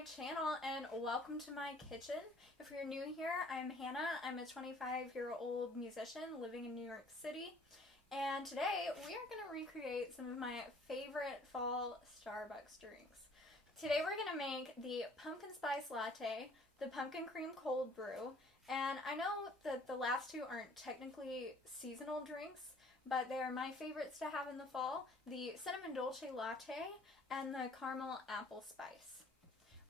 my channel and welcome to my kitchen. If you're new here, I'm Hannah. I'm a 25-year-old musician living in New York City. And today we are going to recreate some of my favorite fall Starbucks drinks. Today we're going to make the pumpkin spice latte, the pumpkin cream cold brew, and I know that the last two aren't technically seasonal drinks, but they are my favorites to have in the fall, the cinnamon Dolce latte and the caramel apple spice.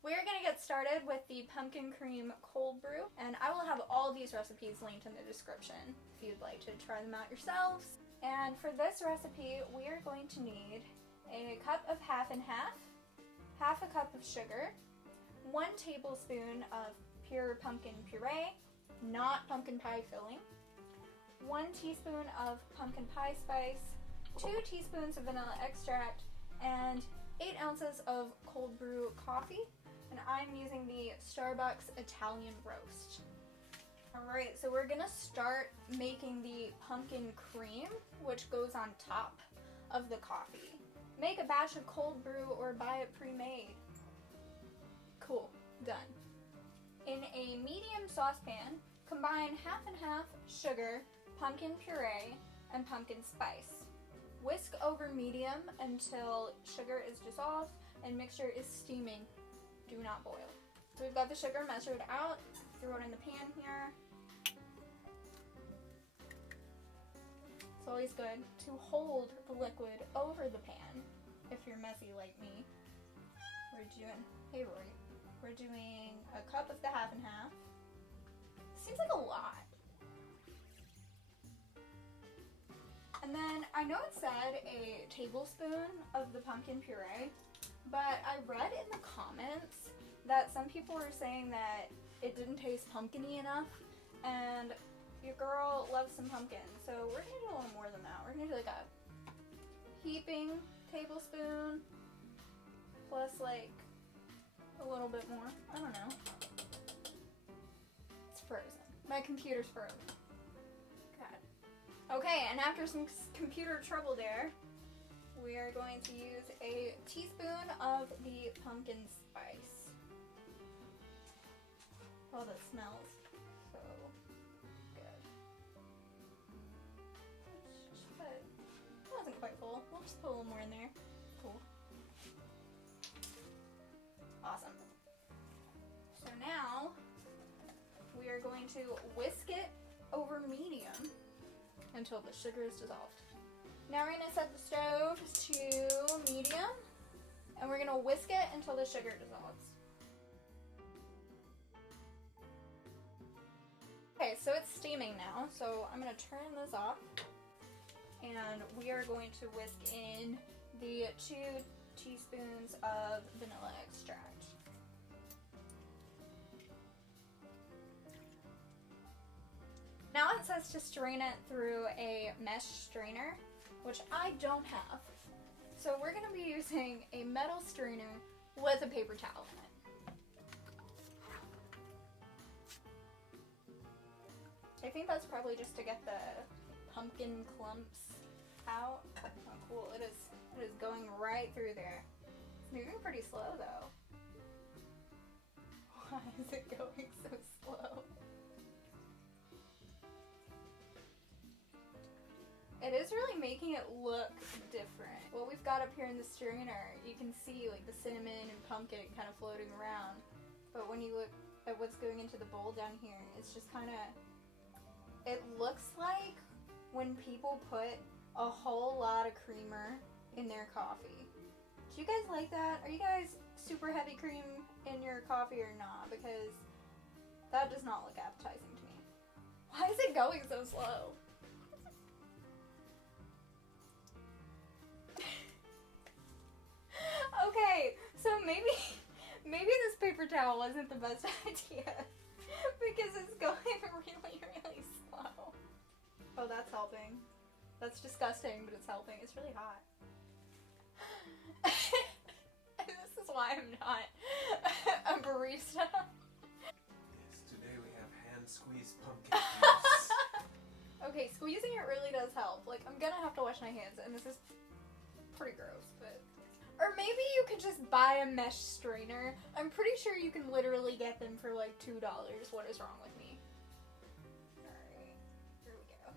We're going to get started with the pumpkin cream cold brew, and I will have all these recipes linked in the description if you'd like to try them out yourselves. And for this recipe, we are going to need a cup of half and half a cup of sugar, 1 tablespoon of pure pumpkin puree, not pumpkin pie filling, 1 teaspoon of pumpkin pie spice, 2 teaspoons of vanilla extract, and 8 ounces of cold brew coffee, and I'm using the Starbucks Italian roast. Alright, so we're gonna start making the pumpkin cream, which goes on top of the coffee. Make a batch of cold brew or buy it pre-made. Cool, done. In a medium saucepan, combine half and half sugar, pumpkin puree, and pumpkin spice. Whisk over medium until sugar is dissolved and mixture is steaming. Do not boil. So we've got the sugar measured out. Throw it in the pan here. It's always good to hold the liquid over the pan if you're messy like me. We're doing a cup of the half and half. Seems like a lot. And then, I know it said a tablespoon of the pumpkin puree, but I read in the comments that some people were saying that it didn't taste pumpkin-y enough, and your girl loves some pumpkin, so we're gonna do a little more than that. We're gonna do like a heaping tablespoon, plus like a little bit more. I don't know. It's frozen. My computer's frozen. Okay, and after some computer trouble there, we are going to use a teaspoon of the pumpkin spice. Oh, that smells so good. It wasn't quite full. We'll just put a little more in there. Cool. Awesome. So now, we are going to whisk it over medium until the sugar is dissolved. Now we're going to set the stove to medium, and we're going to whisk it until the sugar dissolves. Okay, so it's steaming now, so I'm going to turn this off, and we are going to whisk in the 2 teaspoons of vanilla extract. Now it says to strain it through a mesh strainer, which I don't have. So we're going to be using a metal strainer with a paper towel in it. I think that's probably just to get the pumpkin clumps out. Oh cool, it is going right through there. It's moving pretty slow though. Why is it going so slow? It is really making it look different. What we've got up here in the strainer, you can see like the cinnamon and pumpkin kind of floating around. But when you look at what's going into the bowl down here, it's just kind of, it looks like when people put a whole lot of creamer in their coffee. Do you guys like that? Are you guys super heavy cream in your coffee or not? Because that does not look appetizing to me. Why is it going so slow? Okay, so maybe this paper towel wasn't the best idea because it's going really slow. Oh, that's helping. That's disgusting, but it's helping. It's really hot. This is why I'm not a barista. Yes, today we have hand squeezed pumpkin juice. Okay, squeezing it really does help. Like, I'm gonna have to wash my hands, and this is pretty gross, but... Or maybe you could just buy a mesh strainer. I'm pretty sure you can literally get them for like $2. What is wrong with me? Alright, here we go.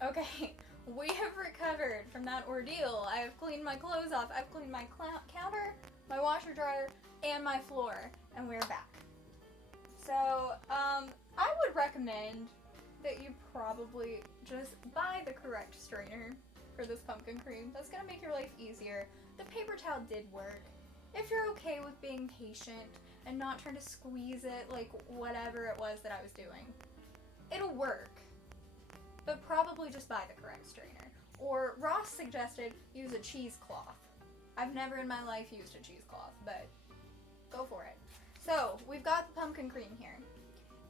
Okay, we have recovered from that ordeal. I have cleaned my clothes off, I've cleaned my counter, my washer dryer, and my floor, and we're back. So, I would recommend that you probably just buy the correct strainer for this pumpkin cream. That's gonna make your life easier. The paper towel did work. If you're okay with being patient and not trying to squeeze it like whatever it was that I was doing, it'll work. But probably just buy the correct strainer. Or Ross suggested use a cheesecloth. I've never in my life used a cheesecloth, but go for it. So we've got the pumpkin cream here,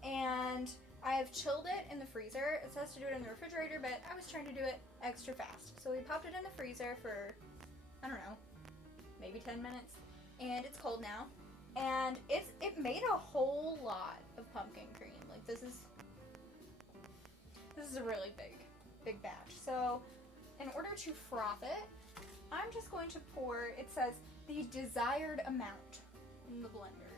and I have chilled it in the freezer. It says to do it in the refrigerator, but I was trying to do it extra fast. So we popped it in the freezer for, I don't know, maybe 10 minutes, and it's cold now. And it made a whole lot of pumpkin cream. Like this is a really big batch. So in order to froth it, I'm just going to pour, it says, the desired amount in the blender.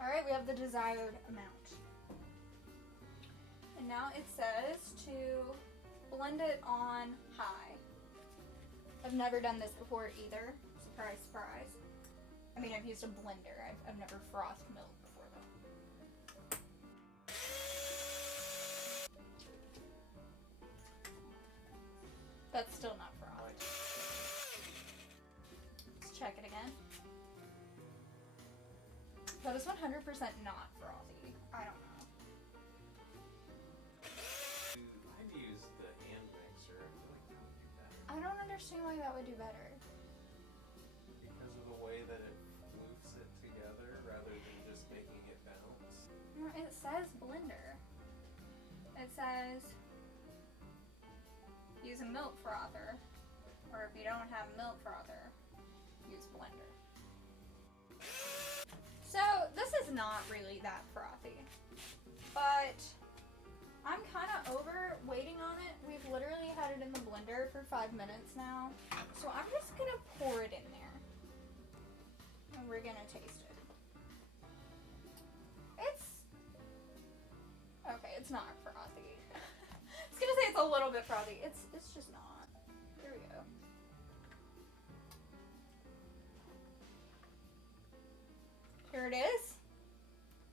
Alright, we have the desired amount. And now it says to blend it on high. I've never done this before either. Surprise, surprise. I mean, I've used a blender. I've never frothed milk before though. That's still not frothed. Let's check it again. That is 100% not frothy. I don't know. I'd use the hand mixer. I feel like that would do better. I don't understand why that would do better. Because of the way that it floofs it together rather than just making it bounce. It says blender. It says use a milk frother. Or if you don't have a milk frother, use blender. So this is not really that frothy, but I'm kind of over waiting on it. We've literally had it in the blender for 5 minutes now, so I'm just gonna pour it in there, and we're gonna taste it. It's not frothy. I was gonna say it's a little bit frothy. It's just not. Here we go. Here it is.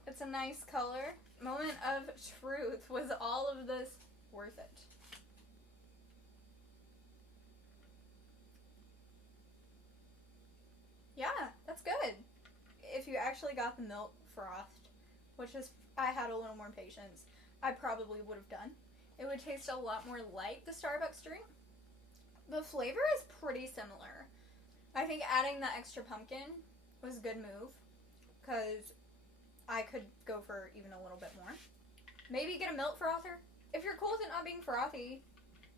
It's a nice color. Moment of truth. Was all of this worth it? Yeah, that's good. If you actually got the milk frothed, which is, I had a little more patience, I probably would have done. It would taste a lot more like the Starbucks drink. The flavor is pretty similar. I think adding the extra pumpkin was a good move, because I could go for even a little bit more. Maybe get a milk frother. If you're cool with it not being frothy,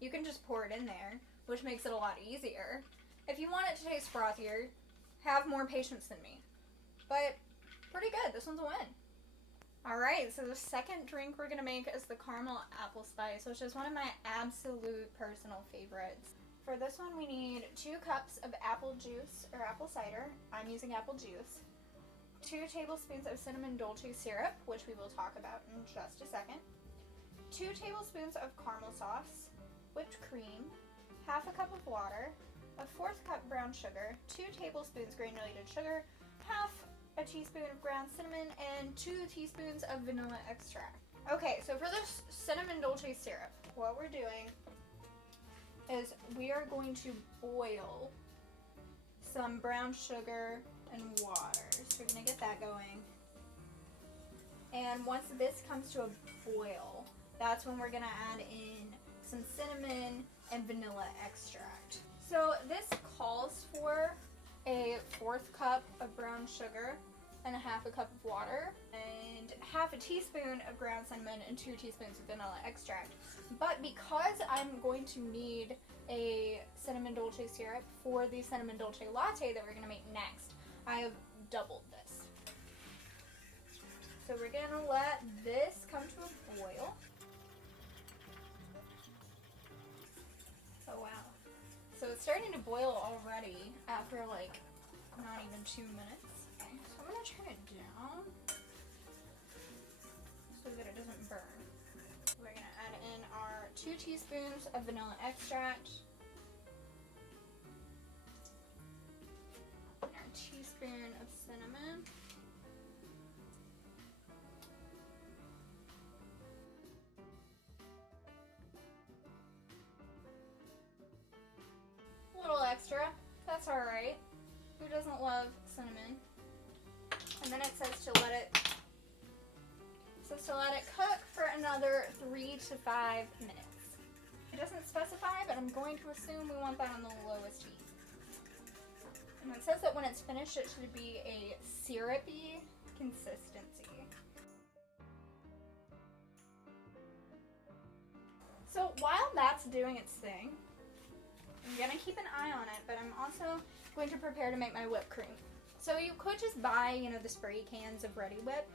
you can just pour it in there, which makes it a lot easier. If you want it to taste frothier, have more patience than me. But pretty good. This one's a win. Alright, so the second drink we're going to make is the caramel apple spice, which is one of my absolute personal favorites. For this one, we need 2 cups of apple juice, or apple cider. I'm using apple juice. 2 tablespoons of cinnamon Dolce syrup, which we will talk about in just a second. 2 tablespoons of caramel sauce, whipped cream, half a cup of water, a 1/4 cup brown sugar, 2 tablespoons granulated sugar, half a teaspoon of ground cinnamon, and 2 teaspoons of vanilla extract. Okay, so for this cinnamon Dolce syrup, what we're doing is we are going to boil some brown sugar and water. So we're going to get that going. And once this comes to a boil, that's when we're going to add in some cinnamon and vanilla extract. So this calls for a 1/4 cup of brown sugar and a half a cup of water and half a teaspoon of ground cinnamon and 2 teaspoons of vanilla extract. But because I'm going to need a cinnamon dolce syrup for the cinnamon dolce latte that we're going to make next, I have doubled this. So we're going to let this come to a boil. Oh wow. So it's starting to boil already after like not even 2 minutes. Okay, so I'm going to turn it down so that it doesn't burn. We're going to add in our 2 teaspoons of vanilla extract. And our teaspoon of cinnamon. A little extra, that's alright. Who doesn't love cinnamon? And then it says to let it cook for another 3 to 5 minutes. It doesn't specify, but I'm going to assume we want that on the lowest heat. And it says that when it's finished, it should be a syrupy consistency. So while that's doing its thing, I'm gonna keep an eye on it, but I'm also going to prepare to make my whipped cream. So you could just buy, the spray cans of Ready Whip,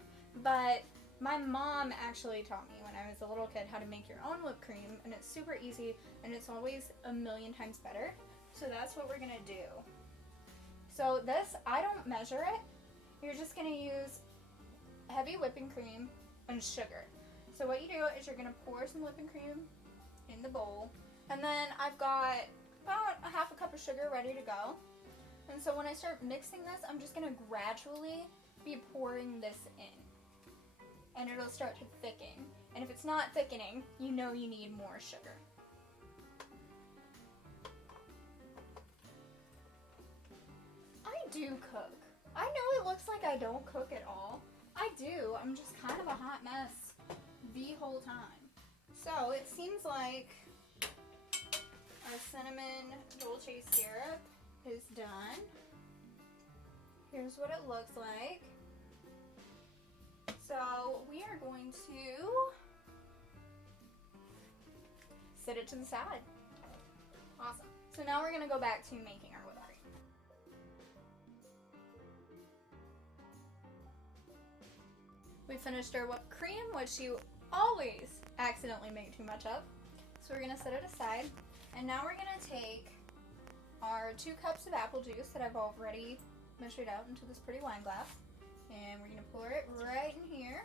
but my mom actually taught me when I was a little kid how to make your own whipped cream, and it's super easy, and it's always a million times better. So that's what we're gonna do. So this, I don't measure it. You're just gonna use heavy whipping cream and sugar. So what you do is you're gonna pour some whipping cream in the bowl, and then I've got about a half a cup of sugar ready to go. And so when I start mixing this, I'm just gonna gradually be pouring this in. And it'll start to thicken. And if it's not thickening, you know you need more sugar. I do cook. I know it looks like I don't cook at all. I do. I'm just kind of a hot mess the whole time. So it seems like our cinnamon dolce syrup is done. Here's what it looks like. So we are going to set it to the side. Awesome. So now we're gonna go back to making our whipped cream. We finished our whipped cream, which you always accidentally make too much of. So we're gonna set it aside. And now we're gonna take our 2 cups of apple juice that I've already measured out into this pretty wine glass. And we're gonna pour it right in here.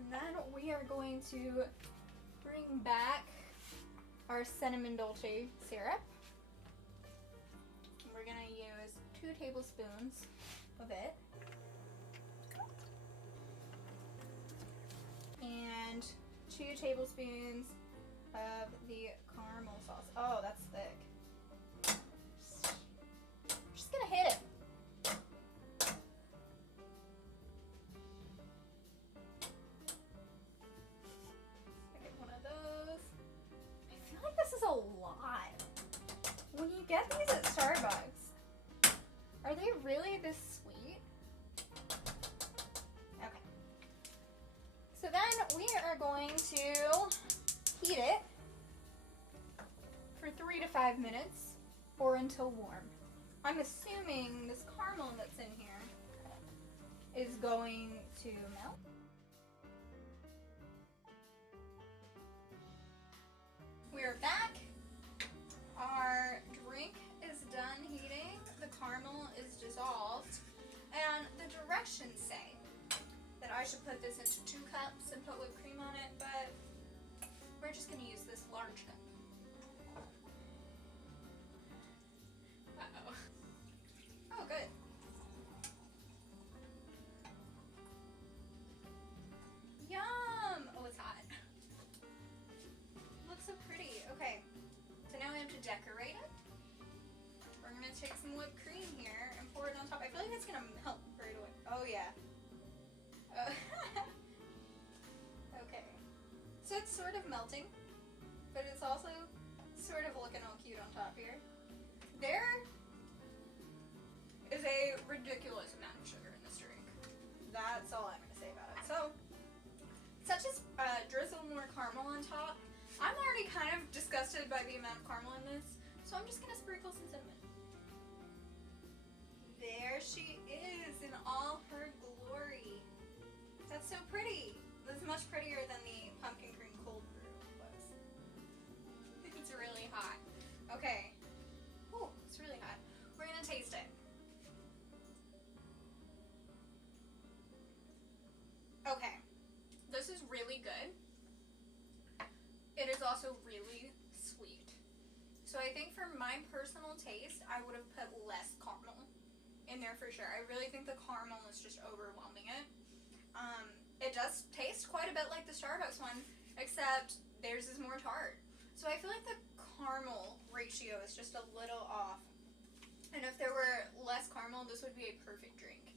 And then we are going to bring back our cinnamon dolce syrup. We're gonna use 2 tablespoons of it. And 2 tablespoons of the caramel sauce. Oh, that's thick. Just gonna hit it. Get one of those. I feel like this is a lot. When you get these at Starbucks, are they really this sweet? Okay. So then we are going to heat it for 3 to 5 minutes or until warm. I'm assuming this caramel that's in here is going to melt. We're back. Our drink is done heating. The caramel is dissolved. And the directions say that I should put this into 2 cups and put whipped cream on it, but we're just going to use this large cup. Uh-oh. Oh, good. Yum! Oh, it's hot. Looks so pretty. Okay, so now we have to decorate it. We're going to take some whipped cream here and pour it on top. I feel like it's going to melt right away. Oh, yeah. Okay. So it's sort of melting, but it's also sort of looking all cute on top here. There is a ridiculous amount of sugar in this drink. That's all I'm going to say about it. So drizzle more caramel on top. I'm already kind of disgusted by the amount of caramel in this, so I'm just gonna sprinkle some cinnamon. There she is in all her glory. That's so pretty. This is much prettier than the pumpkin cream cold brew was. It's really hot. Okay. Ooh, it's really hot. We're gonna taste it. Okay. This is really good. It is also really sweet. So I think for my personal taste, I would have put less caramel in there for sure. I really think the caramel is just overwhelming it. It does taste quite a bit like the Starbucks one, except theirs is more tart. So I feel like the caramel ratio is just a little off. And if there were less caramel, this would be a perfect drink.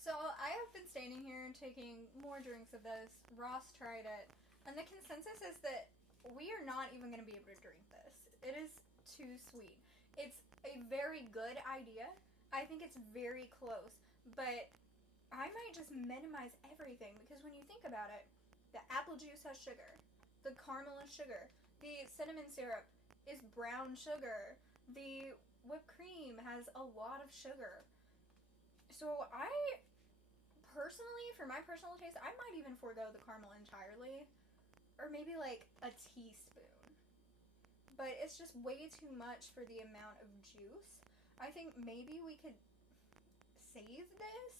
So I have been standing here and taking more drinks of this. Ross tried it. And the consensus is that we are not even going to be able to drink this. It is too sweet. It's a very good idea. I think it's very close. But I might just minimize everything, because when you think about it, the apple juice has sugar. The caramel is sugar. The cinnamon syrup is brown sugar. The whipped cream has a lot of sugar. So I personally, for my personal taste, I might even forego the caramel entirely. Or maybe like a teaspoon. But it's just way too much for the amount of juice. I think maybe we could save this,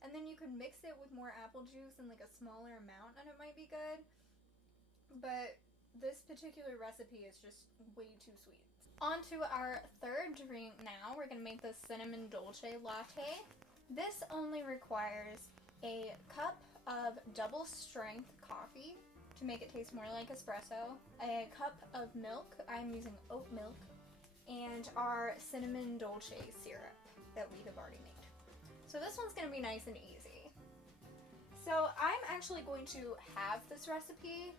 and then you could mix it with more apple juice in like a smaller amount, and it might be good. But this particular recipe is just way too sweet. On to our third drink now. We're going to make the cinnamon Dolce latte. This only requires a cup of double strength coffee to make it taste more like espresso, a cup of milk, I'm using oat milk, and our cinnamon Dolce syrup that we have already made. So this one's going to be nice and easy. So I'm actually going to halve this recipe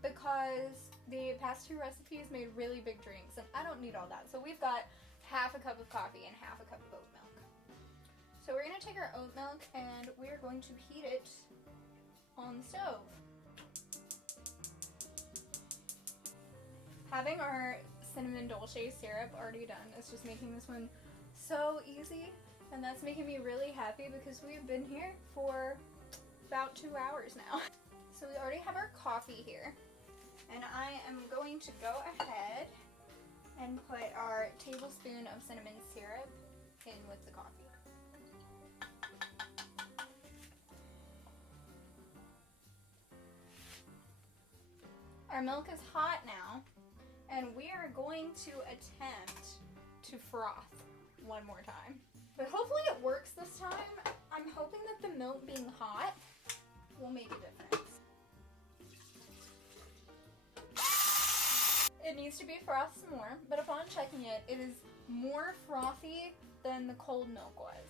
because the past two recipes made really big drinks and I don't need all that. So we've got half a cup of coffee and half a cup of oat milk. So we're going to take our oat milk and we're going to heat it on the stove. Having our cinnamon Dolce syrup already done is just making this one so easy, and that's making me really happy because we've been here for about 2 hours now. So we already have our coffee here, and I am going to go ahead and put our tablespoon of cinnamon syrup in with the coffee. Our milk is hot now, and we are going to attempt to froth one more time. But hopefully it works this time. I'm hoping that the milk being hot will make a difference. It needs to be frothed some more, but upon checking it, it is more frothy than the cold milk was.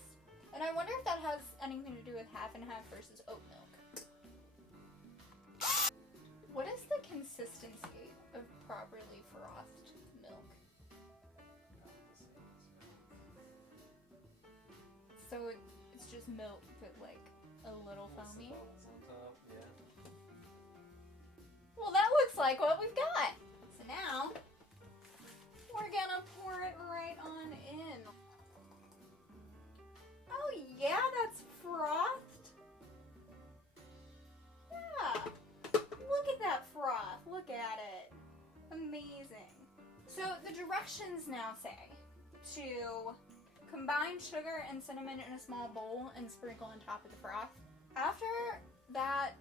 And I wonder if that has anything to do with half and half versus oat milk. What is the consistency of properly frothed milk? So it's just milk, but like a little foamy? Well, that looks like what we've got. So now, we're gonna pour it right on in. Oh yeah, that's frothed. Yeah. Look at that froth. Look at it. Amazing. So the directions now say to combine sugar and cinnamon in a small bowl and sprinkle on top of the froth. After that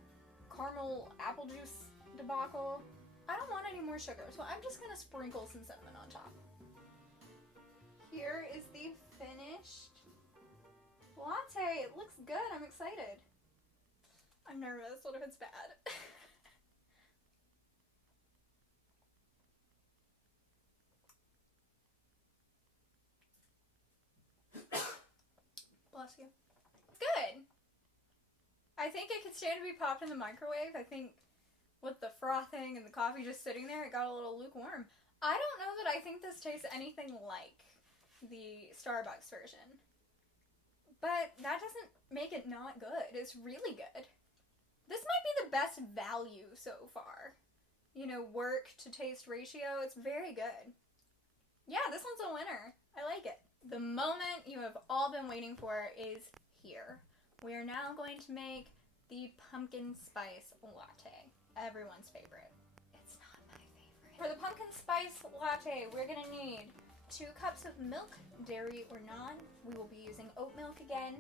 caramel apple juice debacle, I don't want any more sugar, so I'm just gonna sprinkle some cinnamon on top. Here is the finished latte. It looks good. I'm excited. I'm nervous. What if it's bad? Bless you. Good. I think it could stand to be popped in the microwave. I think with the frothing and the coffee just sitting there, it got a little lukewarm. I don't know that I think this tastes anything like the Starbucks version. But that doesn't make it not good. It's really good. This might be the best value so far. You know, work to taste ratio, it's very good. Yeah, this one's a winner. I like it. The moment you have all been waiting for is here. We are now going to make the pumpkin spice latte. Everyone's favorite. It's not my favorite. For the pumpkin spice latte, we're gonna need 2 cups of milk, dairy or non. We will be using oat milk again.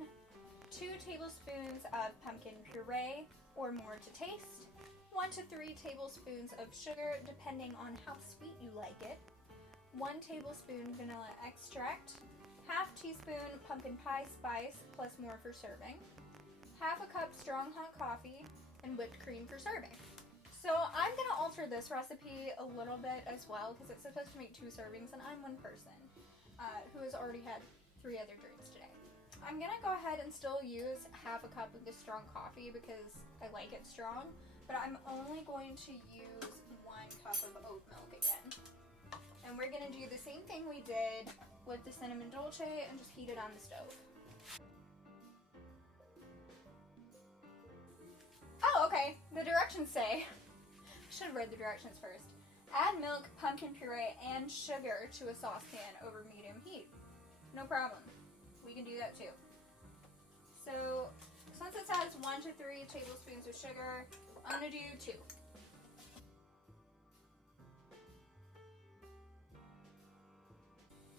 2 tablespoons of pumpkin puree or more to taste. 1 to 3 tablespoons of sugar, depending on how sweet you like it. 1 tablespoon vanilla extract. Half teaspoon pumpkin pie spice, plus more for serving. Half a cup strong hot coffee, and whipped cream for serving. So I'm gonna alter this recipe a little bit as well, because it's supposed to make 2 servings, and I'm one person who has already had 3 other drinks today. I'm gonna go ahead and still use half a cup of the strong coffee because I like it strong, but I'm only going to use 1 cup of oat milk again. And we're gonna do the same thing we did with the cinnamon dolce and just heat it on the stove. Oh, okay. The directions say, I should have read the directions first. Add milk, pumpkin puree, and sugar to a saucepan over medium heat. No problem. We can do that too. So, since it says 1 to 3 tablespoons of sugar, I'm gonna do 2.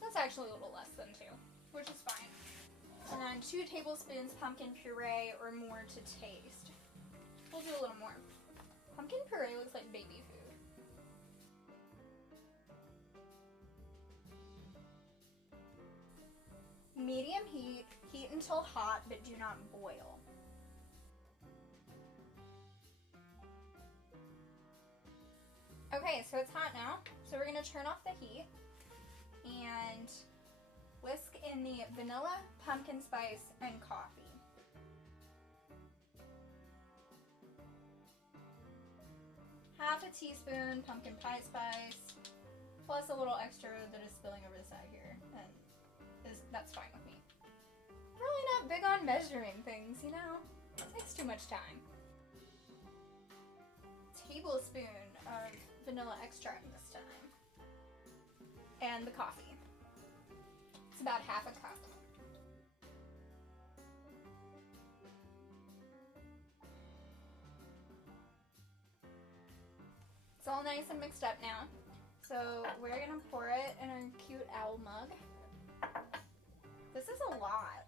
That's actually a little less than 2, which is fine. And then 2 tablespoons pumpkin puree or more to taste. We'll do a little more. Pumpkin puree looks like baby food. Medium heat, heat until hot, but do not boil. Okay, so it's hot now. So we're gonna turn off the heat and whisk in the vanilla, pumpkin spice, and coffee. Half a teaspoon pumpkin pie spice, plus a little extra that is spilling over the side here, and that's fine with me. Really not big on measuring things, you know? It takes too much time. Tablespoon of vanilla extract this time. And the coffee. It's about half a cup. It's all nice and mixed up now. So we're gonna pour it in our cute owl mug. This is a lot.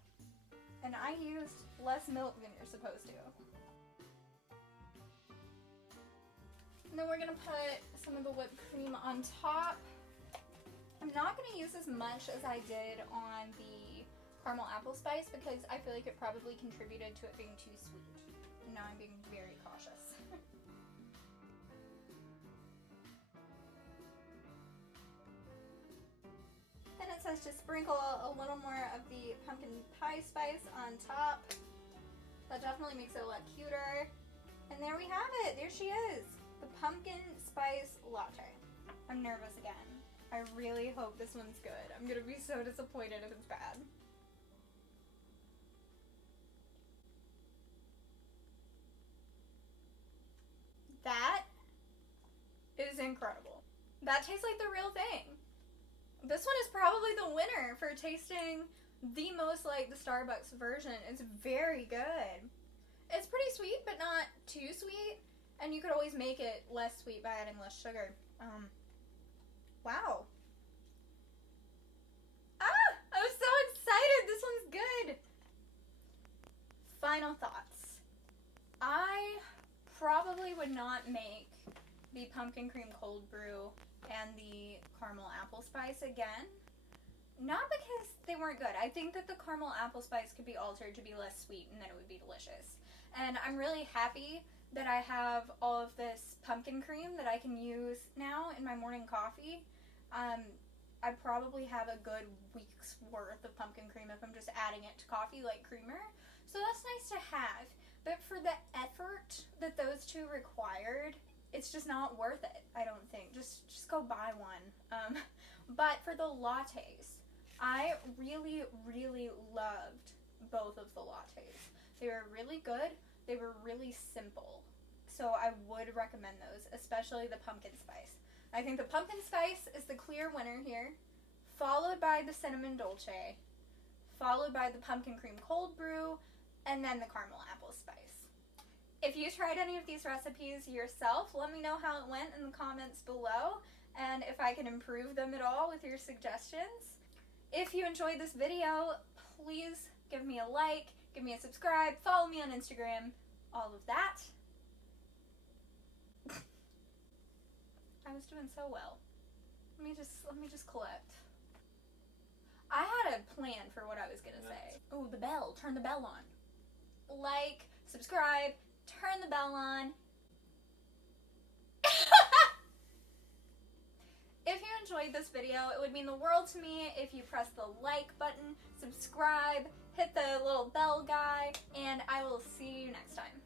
And I used less milk than you're supposed to. And then we're gonna put some of the whipped cream on top. I'm not gonna use as much as I did on the caramel apple spice because I feel like it probably contributed to it being too sweet. And now I'm being very cautious. Then it says to sprinkle a little more of the pumpkin pie spice on top. That definitely makes it a lot cuter. And there we have it. There she is. The pumpkin spice latte. I'm nervous again. I really hope this one's good. I'm gonna be so disappointed if it's bad. That is incredible. That tastes like the real thing. This one is probably the winner for tasting the most like the Starbucks version. It's very good. It's pretty sweet, but not too sweet. And you could always make it less sweet by adding less sugar. Wow. I'm so excited. This one's good. Final thoughts. I probably would not make the pumpkin cream cold brew and the caramel apple spice again. Not because they weren't good. I think that the caramel apple spice could be altered to be less sweet and then it would be delicious. And I'm really happy that I have all of this pumpkin cream that I can use now in my morning coffee. I probably have a good week's worth of pumpkin cream if I'm just adding it to coffee like creamer. So that's nice to have. But for the effort that those two required, it's just not worth it, I don't think. Just go buy one. But for the lattes, I really, really loved both of the lattes. They were really good. They were really simple. So I would recommend those, especially the pumpkin spice. I think the pumpkin spice is the clear winner here, followed by the cinnamon dolce, followed by the pumpkin cream cold brew, and then the caramel apple spice. If you tried any of these recipes yourself, let me know how it went in the comments below, and if I can improve them at all with your suggestions. If you enjoyed this video, please give me a like, give me a subscribe, follow me on Instagram, all of that. I was doing so well. Let me just collect. I had a plan for what I was gonna say. Oh, the bell. Turn the bell on. Like, subscribe, turn the bell on. If you enjoyed this video, it would mean the world to me if you press the like button, subscribe, hit the little bell guy, and I will see you next time.